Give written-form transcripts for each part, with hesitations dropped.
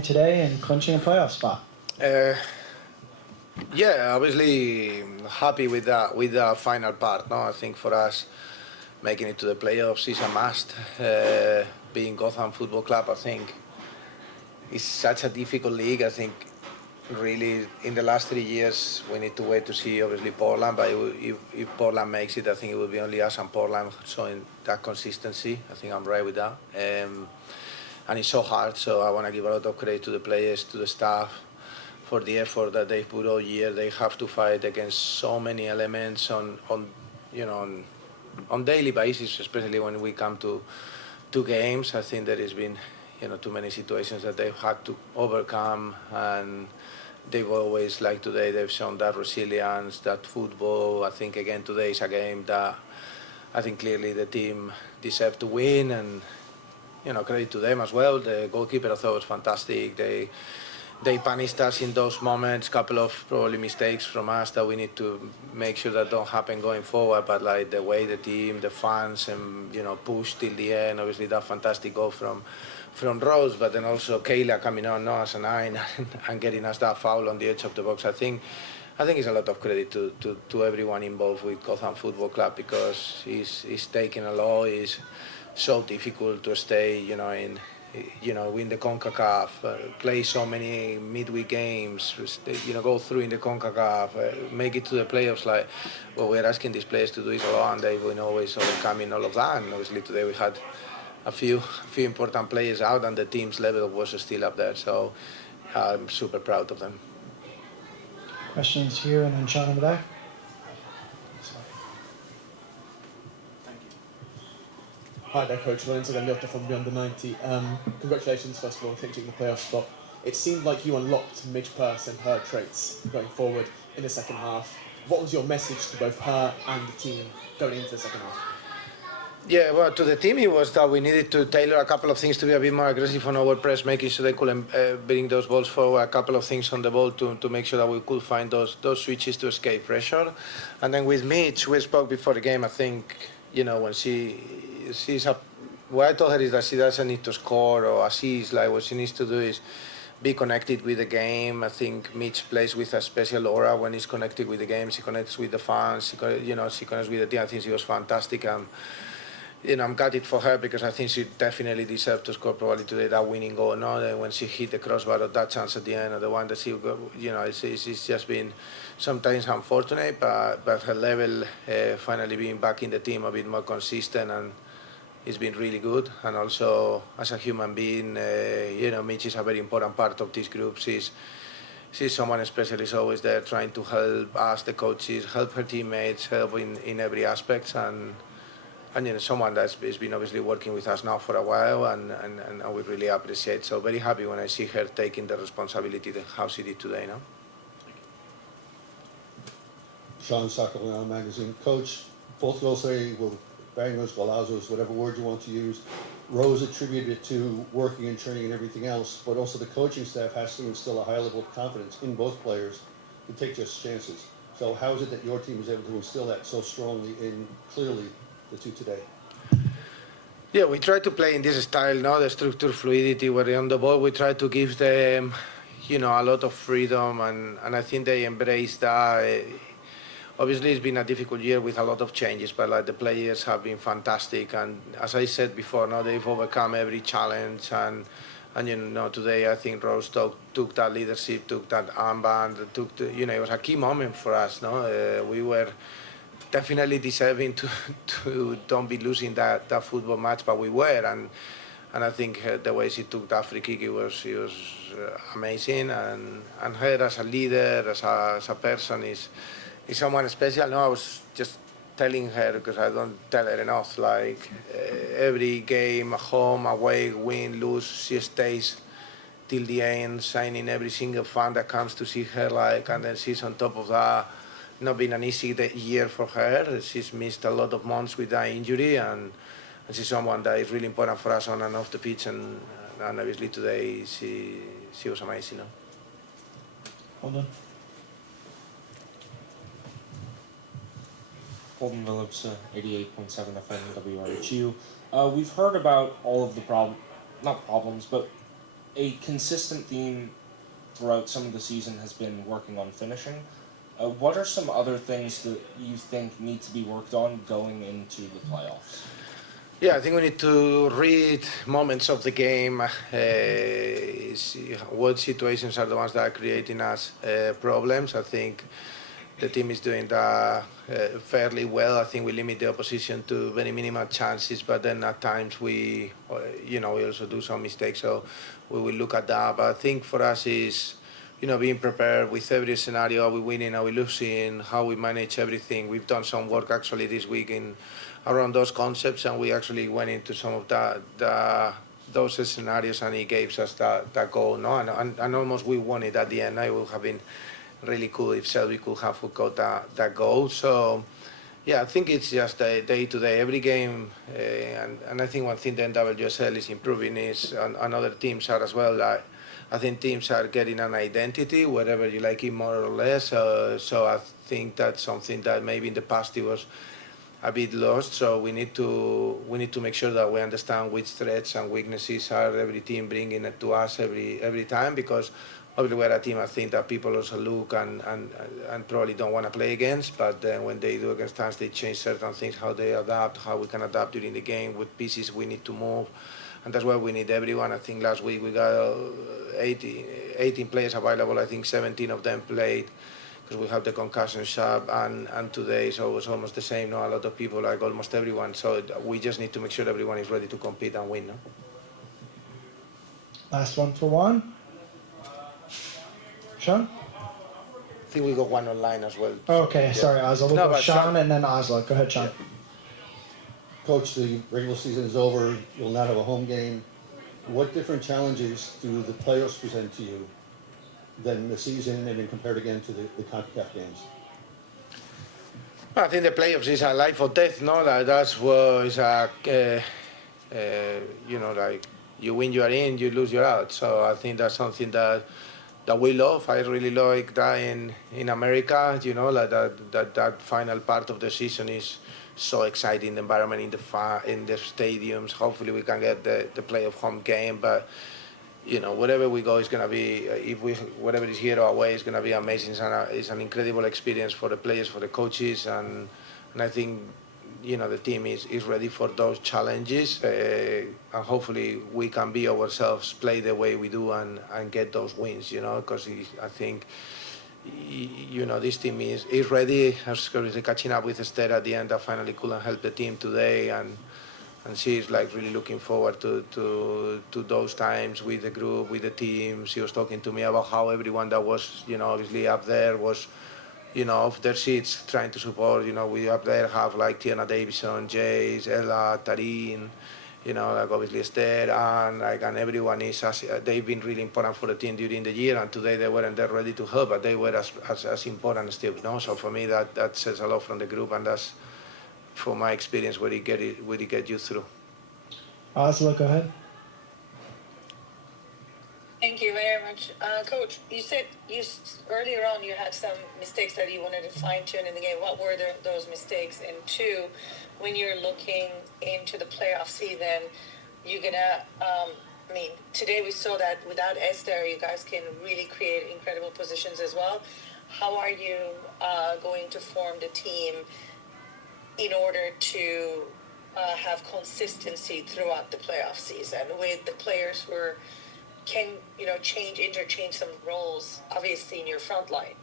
today and clinching a playoff spot? Yeah, obviously happy with that final part. No, I think for us making it to the playoffs is a must. Being Gotham Football Club, I think it's such a difficult league. I think really in the last 3 years we need to wait to see obviously Portland. But if Portland makes it, I think it will be only us and Portland showing that consistency. I think I'm right with that. And it's so hard. So I want to give a lot of credit to the players, to the staff, for the effort that they put all year. They have to fight against so many elements on daily basis, especially when we come to games. I think there has been too many situations that they've had to overcome, and they've always, like today, they've shown that resilience, that football. I think again today is a game that I think clearly the team deserved to win, and credit to them as well. The goalkeeper I thought was fantastic. They punished us in those moments. Couple of probably mistakes from us that we need to make sure that don't happen going forward. But like the way the team, the fans, and pushed till the end. Obviously that fantastic goal from Rose, but then also Kayla coming on as a 9 and getting us that foul on the edge of the box. I think it's a lot of credit to everyone involved with Gotham Football Club, because it's taking a lot. It's so difficult to stay, win the CONCACAF, play so many midweek games, go through in the CONCACAF, make it to the playoffs. Like what we're asking these players to do is a lot, and they've been always overcoming all of that. And obviously today we had a few important players out, and the team's level was still up there. So I'm super proud of them. Questions here, and then Sean in the back. Hi there, Coach Lorenzo Gagliotta from the Under 90. Congratulations, first of all, on clinching the playoff spot. It seemed like you unlocked Midge Purse and her traits going forward in the second half. What was your message to both her and the team going into the second half? Yeah, well, to the team it was that we needed to tailor a couple of things to be a bit more aggressive on our press, making sure they couldn't bring those balls forward, a couple of things on the ball to make sure that we could find those switches to escape pressure. And then with Mitch, we spoke before the game, I think, when what I told her is that she doesn't need to score or assist. Like what she needs to do is be connected with the game. I think Mitch plays with a special aura when he's connected with the game. She connects with the fans. She connects with the team. I think she was fantastic. I'm gutted for her, because I think she definitely deserved to score probably today that winning goal. No, when she hit the crossbar of that chance at the end, or the one that she, it's just been sometimes unfortunate, but her level finally being back in the team a bit more consistent, and it's been really good. And also as a human being, Mitch is a very important part of this group. She's someone especially is always there trying to help us, the coaches, help her teammates, help in every aspect, and someone that's been obviously working with us now for a while, and we really appreciate. So very happy when I see her taking the responsibility how she did today. No? Sean Sacco magazine. Coach, both will say, well, bangers, golazos, whatever word you want to use. Rose attributed it to working and training and everything else, but also the coaching staff has to instill a high level of confidence in both players to take just chances. So how is it that your team is able to instill that so strongly in clearly the two today? Yeah, we try to play in this style, the structure, fluidity, where they're on the ball. We try to give them, a lot of freedom, and I think they embrace that. Obviously, it's been a difficult year with a lot of changes, but the players have been fantastic. And as I said before, they've overcome every challenge. And today I think Rose took that leadership, took that armband, it was a key moment for us. We were definitely deserving to don't be losing that football match, but we were. And I think the way she took that free kick, it was amazing. And her as a leader, as a person, is someone special. I was just telling her, because I don't tell her enough, every game, home, away, win, lose, she stays till the end, signing every single fan that comes to see her, and then she's on top of that. Not been an easy year for her. She's missed a lot of months with that injury, and she's someone that is really important for us on and off the pitch, and obviously today she was amazing. Hold on. Holden Phillips, 88.7 FM WRHU. We've heard about all of the not problems, but A consistent theme throughout some of the season has been working on finishing. What are some other things that you think need to be worked on going into the playoffs? Yeah, I think we need to read moments of the game, see what situations are the ones that are creating us problems. I think the team is doing that fairly well. I think we limit the opposition to very minimal chances, but then at times we also do some mistakes. So we will look at that. But I think for us is, being prepared with every scenario. Are we winning? Are we losing? How we manage everything. We've done some work actually this week around those concepts, and we actually went into some of those scenarios, and it gave us that goal. No, and almost we won it at the end. It would have been really cool if Selby could have got that goal. So, yeah, I think it's just day to day. Every game, and I think one thing the NWSL is improving is, and other teams are as well. Like, I think teams are getting an identity, whatever you like it more or less. So I think that's something that maybe in the past it was a bit lost. So we need to make sure that we understand which threats and weaknesses are every team bringing it to us every time, because obviously we're a team I think that people also look and probably don't want to play against, but then when they do against us, they change certain things, how they adapt, how we can adapt during the game, what pieces we need to move, and that's why we need everyone. I think last week we got 18 players available. I think 17 of them played because we have the concussion shot, and today so it was almost the same. No, a lot of people, like almost everyone. So we just need to make sure everyone is ready to compete and win. No? Last one for Juan. Sean? I think we got one online as well. Okay, Yeah. sorry, Oslo. We'll go Sean and then Oslo. Go ahead, Sean. Yeah. Coach, the regular season is over. You'll not have a home game. What different challenges do the playoffs present to you than the season, and then compared again to the CONCACAF games? I think the playoffs is a life or death. No, that's what is like you win, you are in; you lose, you're out. So I think that's something that we love. I really like that in America. Like that final part of the season is so exciting. The environment in the stadiums. Hopefully we can get the playoff home game, but wherever we go is gonna be, whatever is here or away, is gonna be amazing. It's an incredible experience for the players, for the coaches, and I think the team is ready for those challenges, and hopefully we can be ourselves, play the way we do, and get those wins. Because I think this team is ready. I was catching up with Esther at the end. I finally couldn't help the team today, and she's like really looking forward to those times with the group, with the team. She was talking to me about how everyone that was obviously up there was off their seats trying to support. We up there have like Tiana Davison, Jace, Ella, Tareen, like obviously Esther, and everyone is they've been really important for the team during the year, and today they weren't there ready to help, but they were as important still. So for me that says a lot from the group, and that's, from my experience, where he get you through. Oslo, go ahead. Thank you very much. Coach, you said earlier on you had some mistakes that you wanted to fine-tune in the game. What were those mistakes? And two, when you're looking into the playoff season, you're going to, today we saw that without Esther, you guys can really create incredible positions as well. How are you going to form the team in order to have consistency throughout the playoff season with the players who can interchange some roles, obviously, in your front line?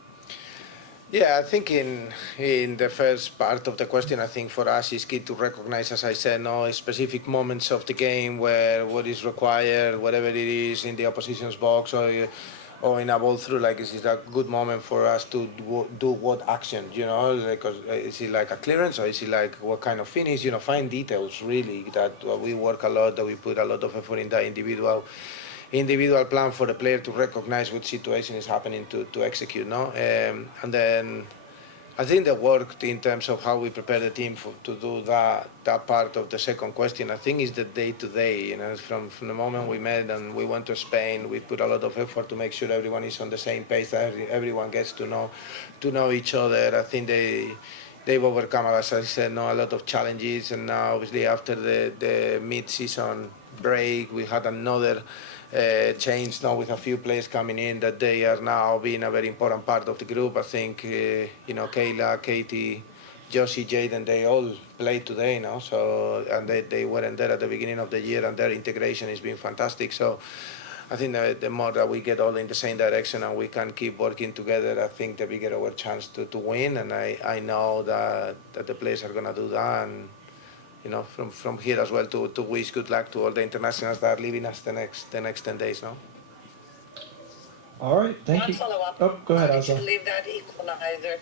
Yeah, I think in the first part of the question, I think for us it's key to recognize, as I said, specific moments of the game where what is required, whatever it is in the opposition's box or in a ball through, like is a good moment for us to do what action, because is it like a clearance or is it like what kind of finish, fine details really that we work a lot, that we put a lot of effort in that individual plan for the player to recognize which situation is happening to execute, and then I think the work in terms of how we prepare the team to do that part of the second question, I think is the day-to-day. From the moment we met and we went to Spain, we put a lot of effort to make sure everyone is on the same page, that everyone gets to know each other. I think they've overcome, as I said, a lot of challenges, and now obviously after the mid-season break, we had another changed now with a few players coming in that they are now being a very important part of the group. I think Kayla, Katie, Josie, Jaden, they all played today, no? So and they weren't there at the beginning of the year, and their integration has been fantastic. So I think that the more that we get all in the same direction and we can keep working together, I think the bigger our chance to win. And I know that the players are gonna do that. And from here as well to wish good luck to all the internationals that are leaving us the next 10 days, no? All right, thank One you. follow-up. Oh, go ahead, How did you Asa. leave that equalizer?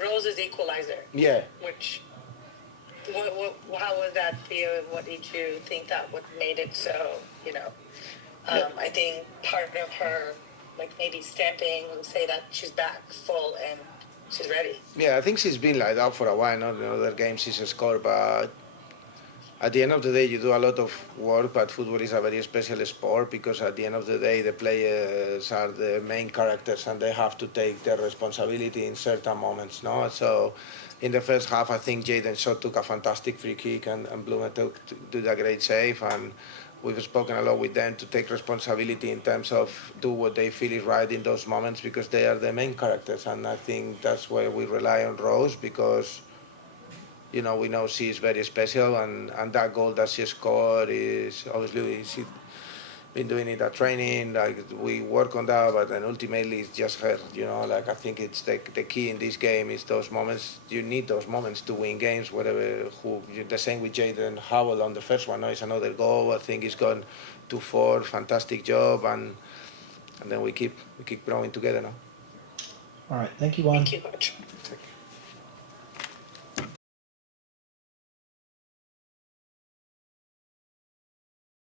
Rose's equalizer. Yeah. Which, how was that for you? What did you think that what made it so, I think part of her, like maybe stamping, will say that she's back full and she's ready. Yeah, I think she's been like that for a while. No, in other games she's scored, but at the end of the day, you do a lot of work. But football is a very special sport because at the end of the day, the players are the main characters and they have to take their responsibility in certain moments. No, so in the first half, I think Jaden Shaw took a fantastic free kick and Blumen did a great save. And we've spoken a lot with them to take responsibility in terms of do what they feel is right in those moments because they are the main characters. And I think that's why we rely on Rose because, we know she's very special and that goal that she scored is obviously she's been doing it at training, like we work on that, but then ultimately it's just her, I think it's the key in this game is those moments. You need those moments to win games, the same with Jaden Howell on the first one, no, it's another goal, I think it's gone 2-4, fantastic job, and then we keep growing together now. All right, thank you, Juan. Thank you, Coach.